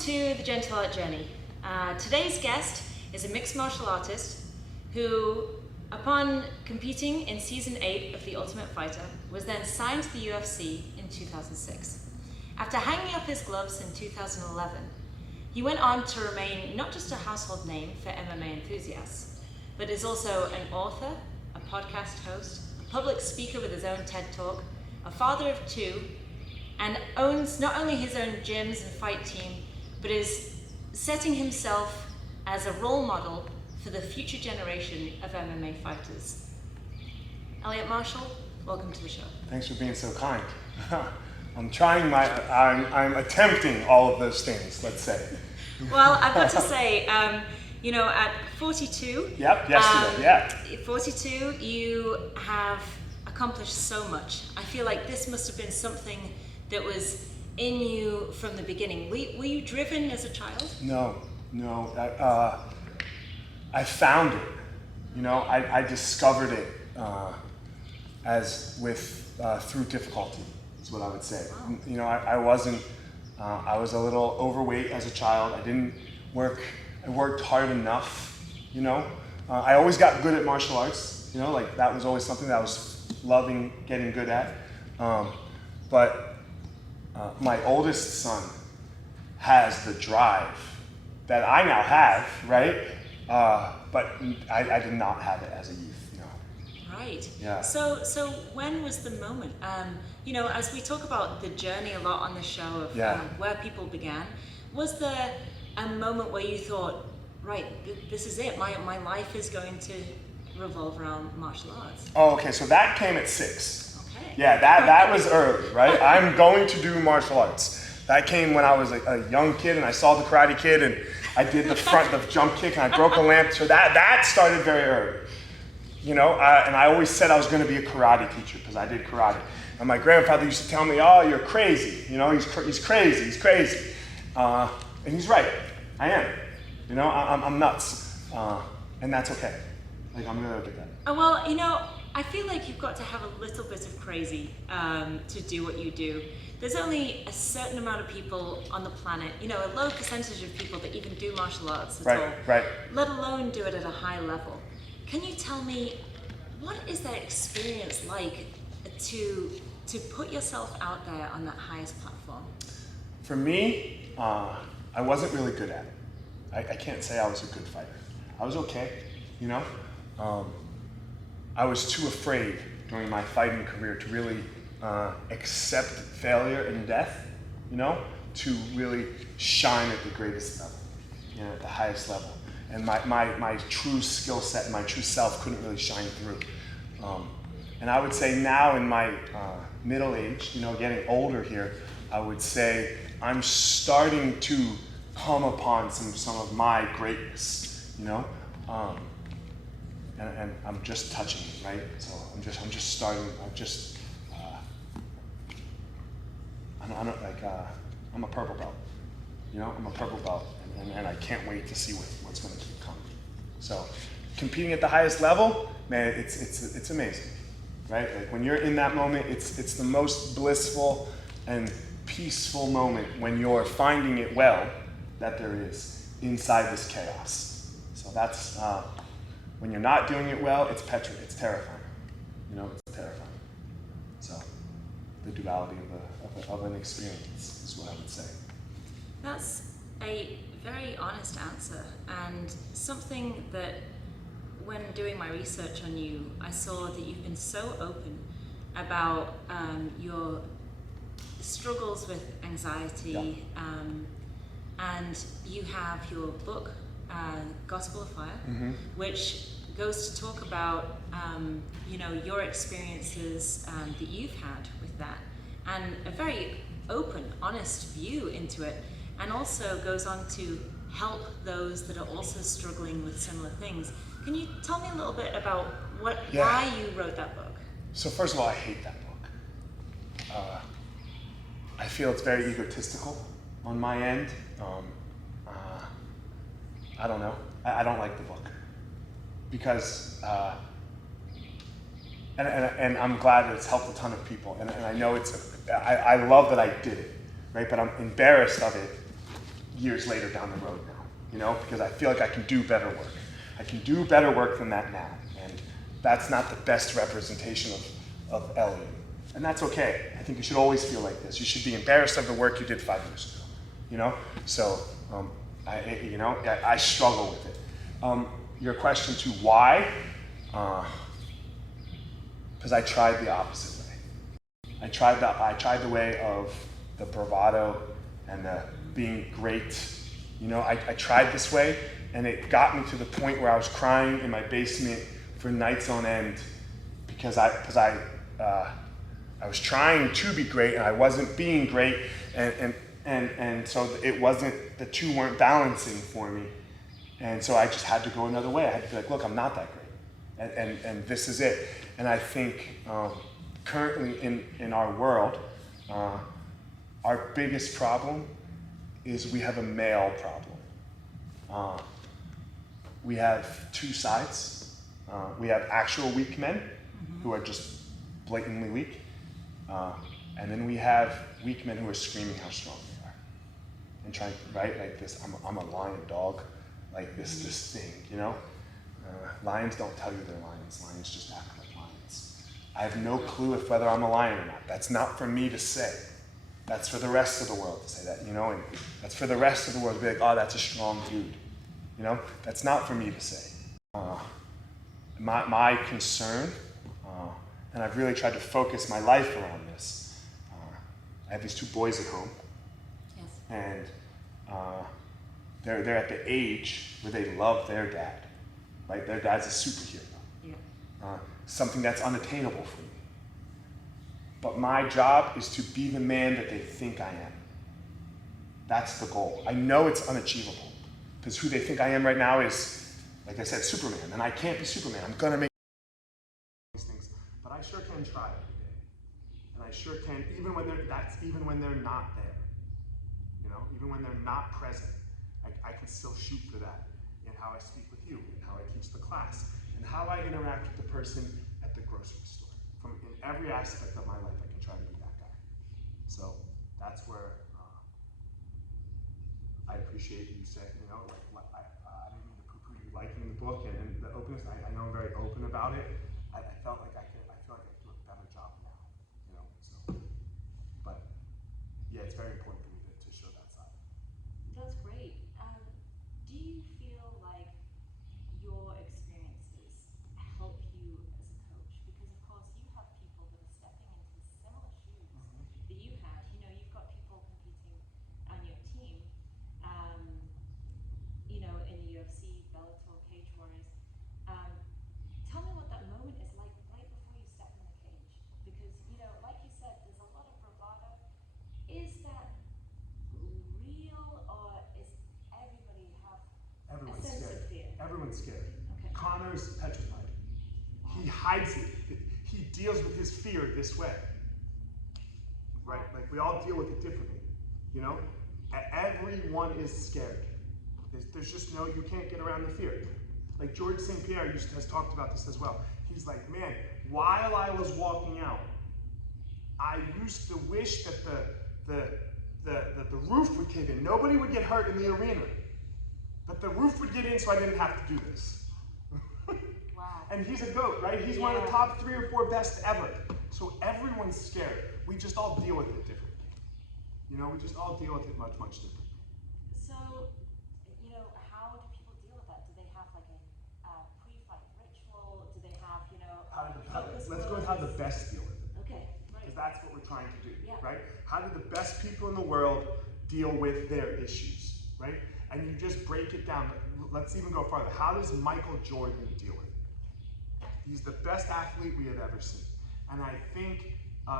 to the Gentle Art Journey. Today's guest is a mixed martial artist who, upon competing in season 8 of The Ultimate Fighter, was then signed to the UFC in 2006. After hanging up his gloves in 2011, he went on to remain not just a household name for MMA enthusiasts, but is also an author, a podcast host, a public speaker with his own TED Talk, a father of 2, and owns not only his own gyms and fight team, but is setting himself as a role model for the future generation of MMA fighters. Eliot Marshall, welcome to the show. Thanks for being so kind. I'm attempting all of those things, let's say. Well, I've got to say, at 42, yesterday, 42, you have accomplished so much. I feel like this must have been something that was in you from the beginning. Were you driven as a child? No. I found it. I discovered it through difficulty, is what I would say. Wow. I was a little overweight as a child. I worked hard enough, I always got good at martial arts, that was always something that I was loving getting good at. But my oldest son has the drive that I now have, right? But I did not have it as a youth, Right. Yeah. So when was the moment? As we talk about the journey a lot on the show of where people began, was there a moment where you thought, right, this is it, my life is going to revolve around martial arts? Oh, okay, so that came at 6. Okay. Yeah, that was early, right? I'm going to do martial arts. That came when I was a young kid and I saw the Karate Kid and I did the jump kick and I broke a lamp. So that started very early, and I always said I was going to be a karate teacher because I did karate. And my grandfather used to tell me, "Oh, you're crazy. He's crazy." And he's right. I am. I'm nuts, and that's okay. I'm gonna look at that. Well, I feel like you've got to have a little bit of crazy to do what you do. There's only a certain amount of people on the planet, a low percentage of people that even do martial arts at all, right. Let alone do it at a high level. Can you tell me, what is that experience like to put yourself out there on that highest platform? For me, I wasn't really good at it. I can't say I was a good fighter. I was okay, I was too afraid during my fighting career to really accept failure and death, to really shine at the greatest level, at the highest level. And my true skill set and my true self couldn't really shine through. And I would say now in my middle age, getting older here, I would say I'm starting to come upon some of my greatness, and I'm just touching it, right? So I'm just starting. I'm a purple belt, I'm a purple belt, and I can't wait to see what's going to keep coming. So competing at the highest level, man, it's amazing, right? When you're in that moment, it's the most blissful and peaceful moment when you're finding it well that there is inside this chaos. So that's when you're not doing it well, it's terrifying. It's terrifying. So the duality of an experience is what I would say. That's a very honest answer, and something that when doing my research on you, I saw that you've been so open about your struggles with anxiety, and you have your book, Gospel of Fire, which goes to talk about your experiences that you've had with that, and a very open, honest view into it, and also goes on to help those that are also struggling with similar things. Can you tell me a little bit about why you wrote that book? So first of all, I hate that book. I feel it's very egotistical on my end. I don't know. I don't like the book because, and I'm glad that it's helped a ton of people. And I know I love that I did it, right? But I'm embarrassed of it years later down the road now, you know, because I feel like I can do better work. I can do better work than that now, and that's not the best representation of Eliot. And that's okay. I think you should always feel like this. You should be embarrassed of the work you did 5 years ago, you know? So, I struggle with it. Your question to why? Because I tried the opposite way. I tried the way of the bravado and the being great. You know, I tried this way, and it got me to the point where I was crying in my basement for nights on end because I was trying to be great and I wasn't being great, and so it wasn't, the two weren't balancing for me, and so I just had to go another way. I had to be like, look, I'm not that great, and this is it. And I think currently in our world, our biggest problem is we have a male problem. We have two sides. We have actual weak men who are just blatantly weak. And then we have weak men who are screaming how strong they are. And trying, right, like this, I'm a lion dog, like this thing, you know? Lions don't tell you they're lions. Lions just act like lions. I have no clue if whether I'm a lion or not. That's not for me to say. That's for the rest of the world to say that, you know? And that's for the rest of the world to be like, oh, that's a strong dude. You know? That's not for me to say. My concern, and I've really tried to focus my life around this. I have these 2 boys at home. Yes. And they're at the age where they love their dad. Right? Their dad's a superhero. Yeah. Something that's unattainable for me. But my job is to be the man that they think I am. That's the goal. I know it's unachievable, because who they think I am right now is, like I said, Superman, and I can't be Superman. I'm gonna make these things, but I sure can try every day, and I sure can, even when they're not there. You know, even when they're not present, I can still shoot for that in how I speak with you, in how I teach the class, and how I interact with the person at the grocery store. From in every aspect of my life, I can try to be that guy. So that's where I appreciate you saying, you know, like I didn't mean to poo-poo you liking the book and the openness. I know I'm very open about it. I feel like I could do a better job now, you know. So, but yeah, it's very important for me to show that side. That's great. Do you feel like your experiences help you as a coach? Because of course you have people that are stepping into similar shoes that you had. You know, you've got people competing on your team, you know, in the UFC, Bellator, Cage Warriors. Tell me what that moment is like right before you step in the cage. Because, you know, like you said, there's a lot of bravado. Is that real, or is everybody have Everyone's a sense scared. of fear? Everyone's scared. Okay. Connor's petrified. He hides it. He deals with his fear this way. Right? Like we all deal with it differently. You know? Everyone is scared. There's just no, you can't get around the fear. Like George St. Pierre has talked about this as well. He's like, man, while I was walking out, I used to wish that the roof would cave in. Nobody would get hurt in the arena. But the roof would get in so I didn't have to do this. Wow. And he's a GOAT, right? He's one of the top 3 or 4 best ever. So everyone's scared. We just all deal with it differently. You know, we just all deal with it much, much differently. So, you know, how do people deal with that? Do they have like a pre-fight ritual? Do they have, you know, let's go with how the best deal with it. Okay, right. Because that's what we're trying to do, Yeah. right? How do the best people in the world deal with their issues, right? And you just break it down. Let's even go farther. How does Michael Jordan deal with it? He's the best athlete we have ever seen. And I think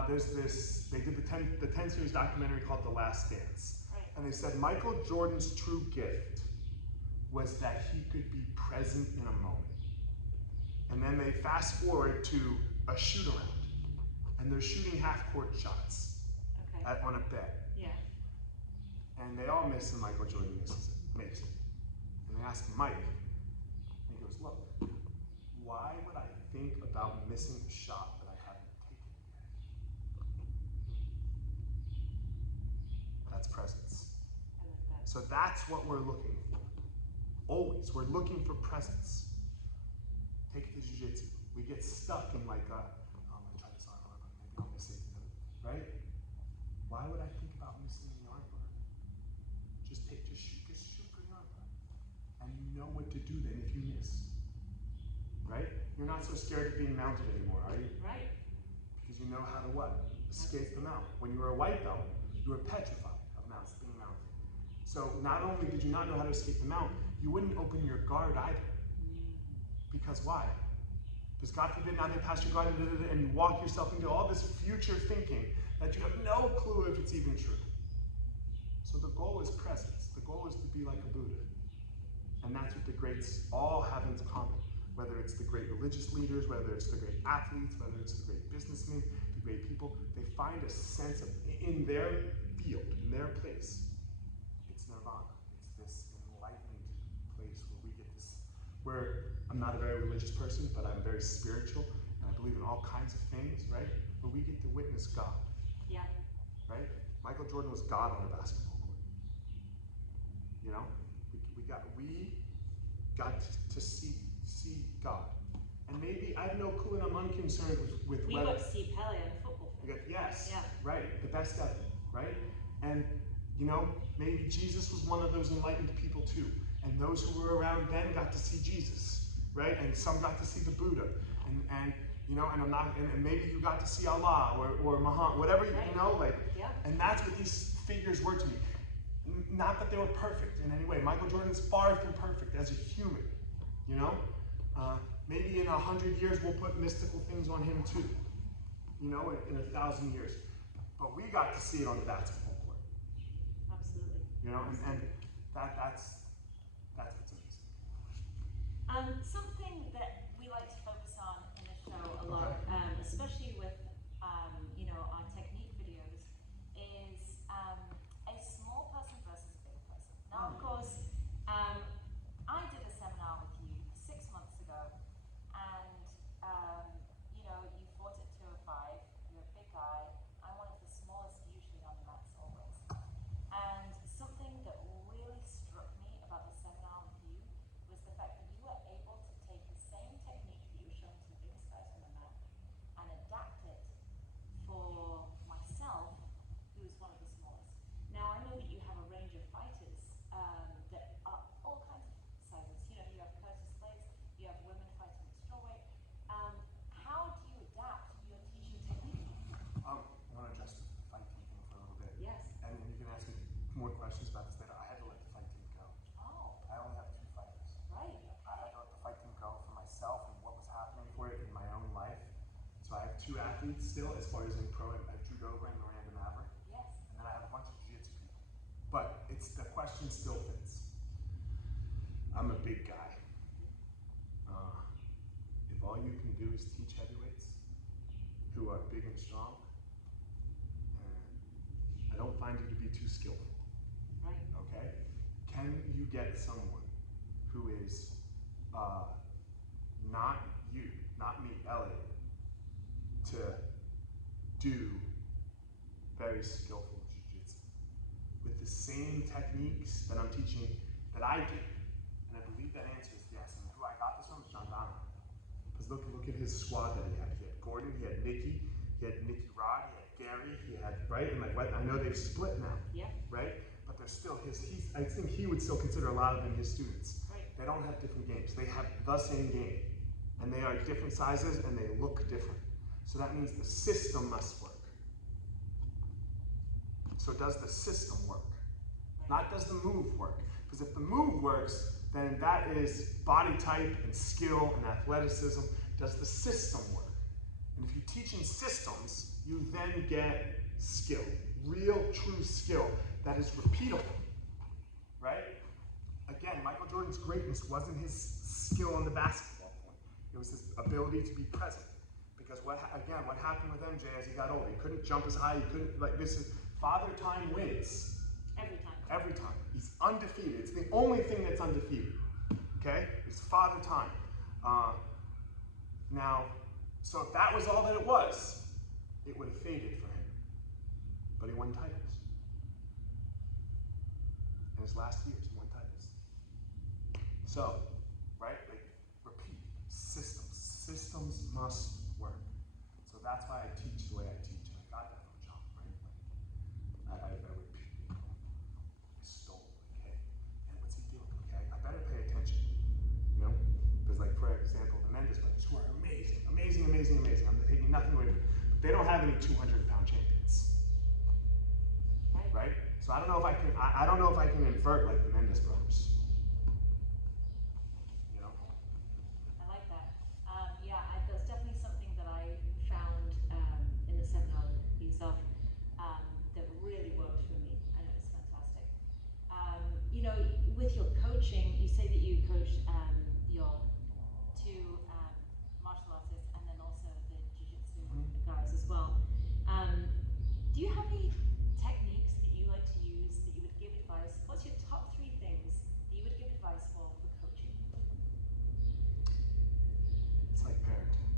there's this, they did the 10 series documentary called The Last Dance. Right. And they said Michael Jordan's true gift was that he could be present in a moment. And then they fast forward to a shoot around. And they're shooting half-court shots on a bed. Yeah. And they all miss, and Michael Jordan misses it, makes it. And they ask Mike, and he goes, look, why would I think about missing a shot that I haven't taken yet? That's presence. So that's what we're looking for. Always, we're looking for presence. Take the jiu-jitsu. We get stuck in like, oh, I'm gonna try this arm bar, but maybe I'll miss it, right? Why would I think about missing the arm bar? Just shoot for the arm bar. And you know what to do then if you miss, right? You're not so scared of being mounted anymore, are you? Right. Because you know how to what? Escape the mount. When you were a white belt, you were petrified of being mounted. So not only did you not know how to escape the mount, you wouldn't open your guard either. Because why? Because God forbid now they pass your guard and you walk yourself into all this future thinking that you have no clue if it's even true. So the goal is presence. The goal is to be like a Buddha. And that's what the greats all have in common. Whether it's the great religious leaders, whether it's the great athletes, whether it's the great businessmen, the great people, they find a sense of, in their field, in their place, it's nirvana. It's this enlightened place where we get this, where I'm not a very religious person, but I'm very spiritual, and I believe in all kinds of things, right? Where we get to witness God. Yeah. Right? Michael Jordan was God on a basketball court. You know? We got to see God. And maybe, I have no clue, and I'm unconcerned with we whether... got to see Pele on the football field. Yes, yeah. Right, the best ever, right? And, you know, maybe Jesus was one of those enlightened people too. And those who were around then got to see Jesus, right? And some got to see the Buddha. And you know, and maybe you got to see Allah or Muhammad, whatever, right. You know, like, yeah. And that's what these figures were to me. Not that they were perfect in any way. Michael Jordan's far from perfect as a human, you know? Maybe in 100 years we'll put mystical things on him too, you know, in 1,000 years. But we got to see it on the basketball court. Absolutely. You know, Absolutely. and that's what's amazing. Something that we like to focus on in the show a lot, especially with you know, our technique videos, is a small person versus a big person. Now, of course, I did a seminar with you 6 months ago, and you know, you fought at 205. You're a big guy. I'm one of the smallest usually on the mats always. And something that really struck me about the seminar with you was the fact that you were able to take the same technique that you were showing to the biggest guys on the mat and adapt it for myself, who is one of the smallest. Now, I know that you have a range of fighters that are all kinds of sizes. You know, you have Curtis Blades, you have women fighting at strawweight. How do you adapt your teaching technique? I want to address the fight team thing for a little bit. Yes. And you can ask me more questions about this later. I had to let the fight team go. Oh. I only have 2 fighters. Right. I had to let the fight team go for myself and what was happening for it in my own life. So I have 2 athletes still, as far as in pro. I have Drew Dover and Miranda Maverick. Yes. And then I have a bunch of jiu-jitsu people. But the question still fits. I'm a big guy. If all you can do is teach heavyweights who are big and strong, I don't find you to be too skillful. Right. Okay? Can you get someone who is not you, not me, Eliot, to do very skillful jiu-jitsu with the same techniques that I'm teaching that I do? And I believe that answer is yes. And who I got this from was John Donovan. Because look at his squad that he had. He had Gordon, he had Nicky Rod, he had Gary, he had, right? And like, I know they've split now, yeah. Right? But they're still I think he would still consider a lot of them his students. Right. They don't have different games. They have the same game. And they are different sizes and they look different. So that means the system must work. So does the system work? Not does the move work. Because if the move works, then that is body type and skill and athleticism. Does the system work? And if you teach in systems, you then get skill. Real, true skill that is repeatable. Right? Again, Michael Jordan's greatness wasn't his skill on the basketball court. It was his ability to be present. Because what happened with MJ as he got older? He couldn't jump as high, he couldn't, Father Time wins. Every time. Every time. He's undefeated. It's the only thing that's undefeated. Okay? It's Father Time. Now, so if that was all that it was, it would have faded for him. But he won titles. And his last years, Muay Thai is. So, right, like, repeat, systems. Systems must work. So that's why I teach the way I teach. And I got that from John, right? Like, I repeat, I stole, like, hey, and what's he doing? Okay, I better pay attention, you know? Because, like, for example, the Mendes brothers, who are amazing, amazing, amazing, amazing. I'm taking nothing away from them. But they don't have any 200-pound champions, right? So I don't know if I can invert like the Mendes brothers. You know? I like that. Yeah, that's definitely something that I found in the seminar with yourself that really worked for me. I know it's fantastic. You know, with your coaching, you say that you coach your two martial artists and then also the jiu-jitsu guys as well. Do you have any techniques that you like to use that you would give advice? What's your top 3 things that you would give advice for coaching? It's like parenting.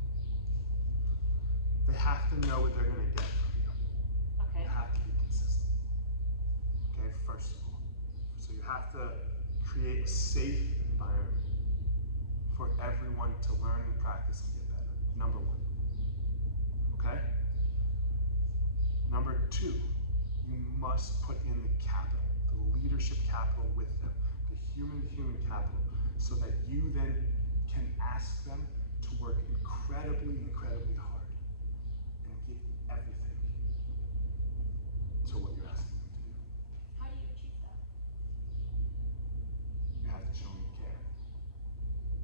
They have to know what they're going to get from you. Okay. You have to be consistent. Okay, first of all. So you have to create a safe environment for everyone to learn and practice and get better. Number 1. Okay? Number 2, you must put in the capital, the leadership capital with them, the human capital, so that you then can ask them to work incredibly, incredibly hard and give everything to what you're asking them to do. How do you achieve that? You have to show them you care.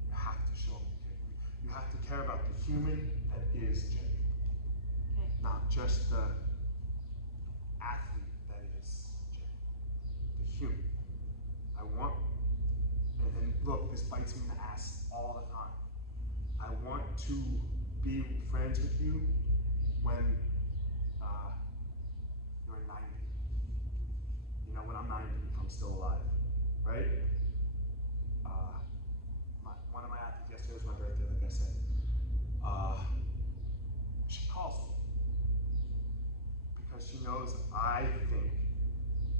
You have to show them you care. You have to care about the human that is Jenny, Okay. not just the athlete that is Jenny. The human. I want, and look, this bites me in the ass all the time. I want to be friends with you when you're 90. You know, when I'm 90, if I'm still alive, right? One of my athletes yesterday was my birthday, like I said. She calls me because she knows I think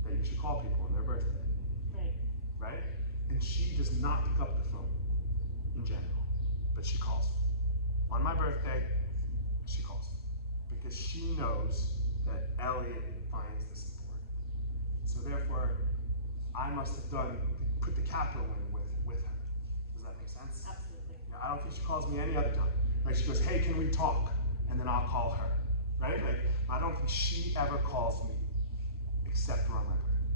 that you should call people on their birthday. Right. Right? And she does not pick up the phone in general, but she calls me. On my birthday, she calls me because she knows that Eliot finds this important. So therefore, I must have put the capital in with her. Does that make sense? Absolutely. You know, I don't think she calls me any other time. Like she goes, hey, can we talk? And then I'll call her, right? Like I don't think she ever calls me except for on my birthday.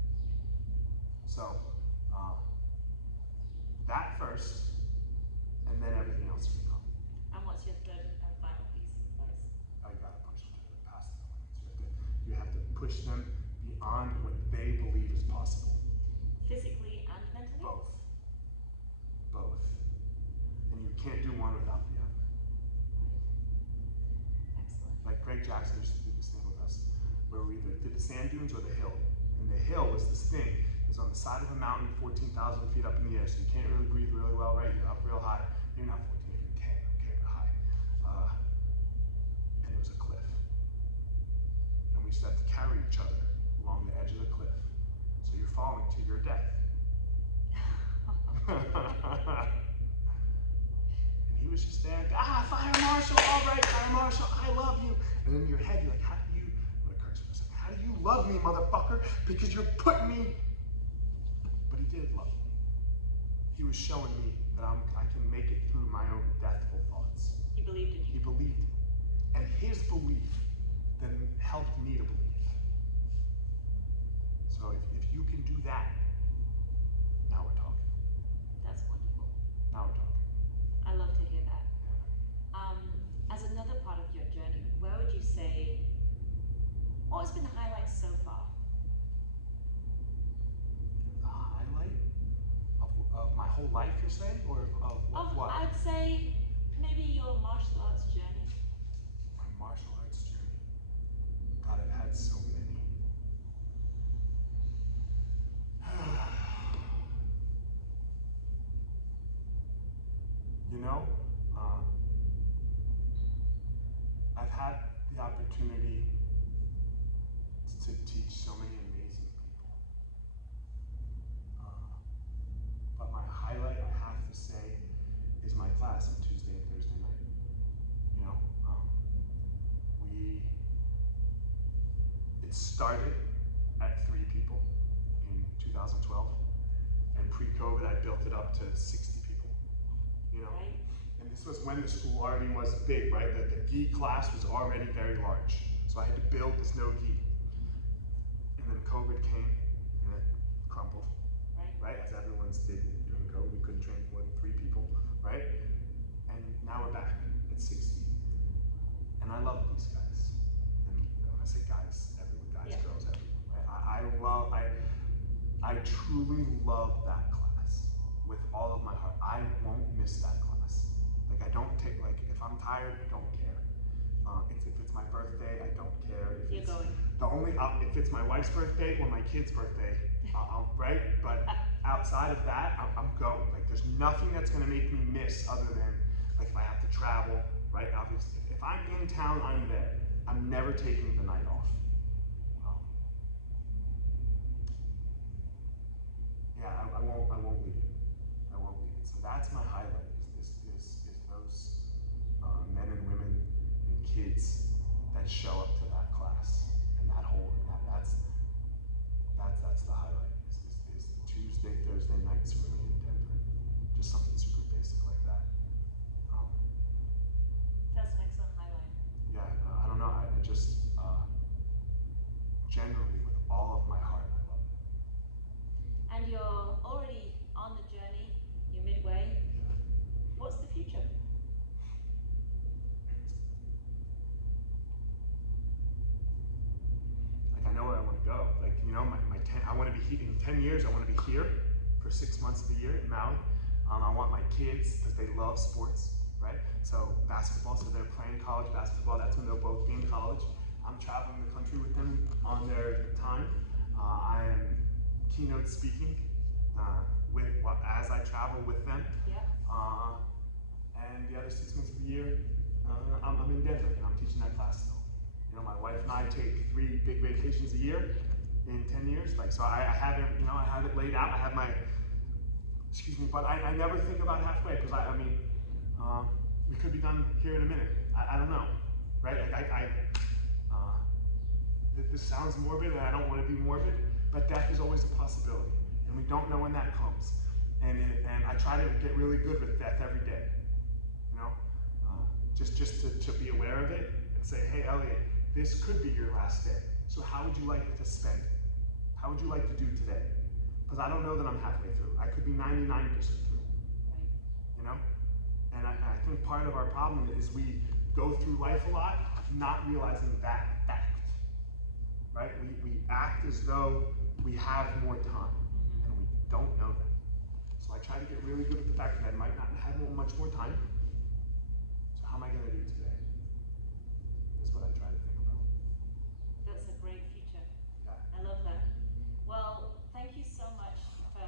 So that first, and then everything else can come. And what's your third and final piece of advice? You gotta push them past them. You have to push them beyond what they believe is possible. Physically and mentally? Both. And you can't do one without the other. Right. Excellent. Like Greg Jackson used to do this thing with us, where we either did the sand dunes or the hill. And the hill was this thing, it's on the side of a mountain, 14,000 feet up in the air, so you can't really breathe really well, right? You're up real high. Maybe not 14, maybe 10, okay, but high. And it was a cliff. And we used to have to carry each other along the edge of the cliff. So you're falling to your death. And he was just there, Fire Marshal, all right, Fire Marshal, I love you. And in your head, you're like, how do you, I'm gonna curse for a second, how do you love me, motherfucker? Because you're putting me, but he did love me. He was showing me that I can make it through my own deathful thoughts. He believed in you. He believed. And his belief then helped me to believe. So if you can do that, now we're talking. That's wonderful. Now we're talking. I love to hear that. Yeah. As another part of your journey, where would you say, what has been the highlight so far? The highlight of my whole life, you're saying? Or of what? I'd say maybe your martial arts journey. My martial arts journey. God, I've had so many. You know, I've had the opportunity to teach so many amazing people. started at 3 people in 2012, and pre-COVID I built it up to 60 people, you know? Right. And this was when the school already was big, right? The gi class was already very large. So I had to build this no gi. And then COVID came and it crumbled, right? As everyone's did during COVID, we couldn't train more than 3 people, right? And now we're back at 60. And I love these guys. And when I say guys, everyone, guys, girls, everyone, right? I truly love that class with all of my heart. I won't miss that class. Like I don't take, like if I'm tired, I don't care. If it's my birthday, I don't care. If You're going. If it's my wife's birthday or my kid's birthday, right? But outside of that, I'm going. Like there's nothing that's gonna make me miss other than like if I have to travel, right? Obviously, if I'm in town, I'm there. I'm never taking the night off. Yeah, I won't leave it. I won't leave it. So that's my highlight. Is those men and women and kids that show up to that class and that whole that's the highlight. Is Tuesday, Thursday nights for me in Denver. Just something super basic like that. That's an excellent highlight. Yeah, I don't know. I just generally with all of my heart, I love it. And you're already on the journey, you're midway. What's the future? Like I know where I want to go. Like, you know, I want to be here in 10 years. I want to be here for 6 months of the year in Maui. I want my kids, because they love sports, right? So basketball, so they're playing college basketball. That's when they'll both be in college. I'm traveling the country with them on their time. I am keynote speaking as I travel with them. Yeah. And the other 6 months of the year, I'm in Denver and I'm teaching that class still. You know, my wife and I take 3 big vacations a year in 10 years. Like, so I have it, you know, I have it laid out. I have my, excuse me, but I never think about halfway because I mean, we could be done here in a minute. I don't know, right? Like this sounds morbid and I don't want to be morbid, but death is always a possibility and we don't know when that comes. And I try to get really good with death every day, you know? Just to be aware of it and say, hey, Eliot, this could be your last day. So how would you like to spend it? How would you like to do today? Because I don't know that I'm halfway through. I could be 99% through, Right. you know? And I think part of our problem is we go through life a lot not realizing that fact, right? We act as though we have more time, and we don't know that. So I try to get really good at the fact that I might not have much more time. So how am I going to do today? That's what I try to think about. That's a great future. Yeah. I love that. Well, thank you so much for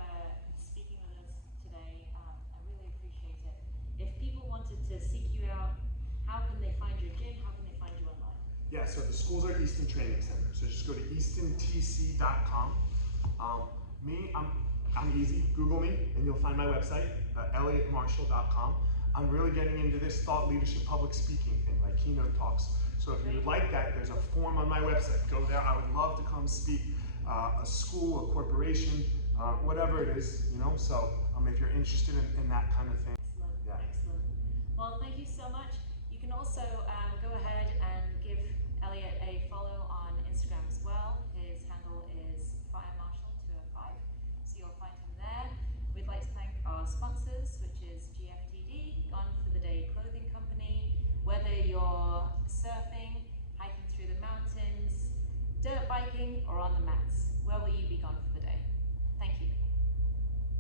speaking with us today. I really appreciate it. If people wanted to seek you out, how can they find your gym? How can they find you online? Yeah, so the schools are Easton Training Center. So just go to eastontc.com. I'm easy. Google me and you'll find my website, eliotmarshall.com. I'm really getting into this thought leadership public speaking thing, like keynote talks. So if you would like that, there's a form on my website. Go there. I would love to come speak a school, a corporation, whatever it is, you know. So if you're interested in that kind of thing. Excellent. Yeah. Excellent. Well, thank you so much. You can also go ahead and give Eliot a follow on Instagram as well. His handle is firemarshall205, so you'll find him there. We'd like to thank our sponsors, which is GFTD, Gone for the Day Clothing Company. Whether you're surfing, hiking through the mountains, dirt biking, or on the mats, where will you be gone for?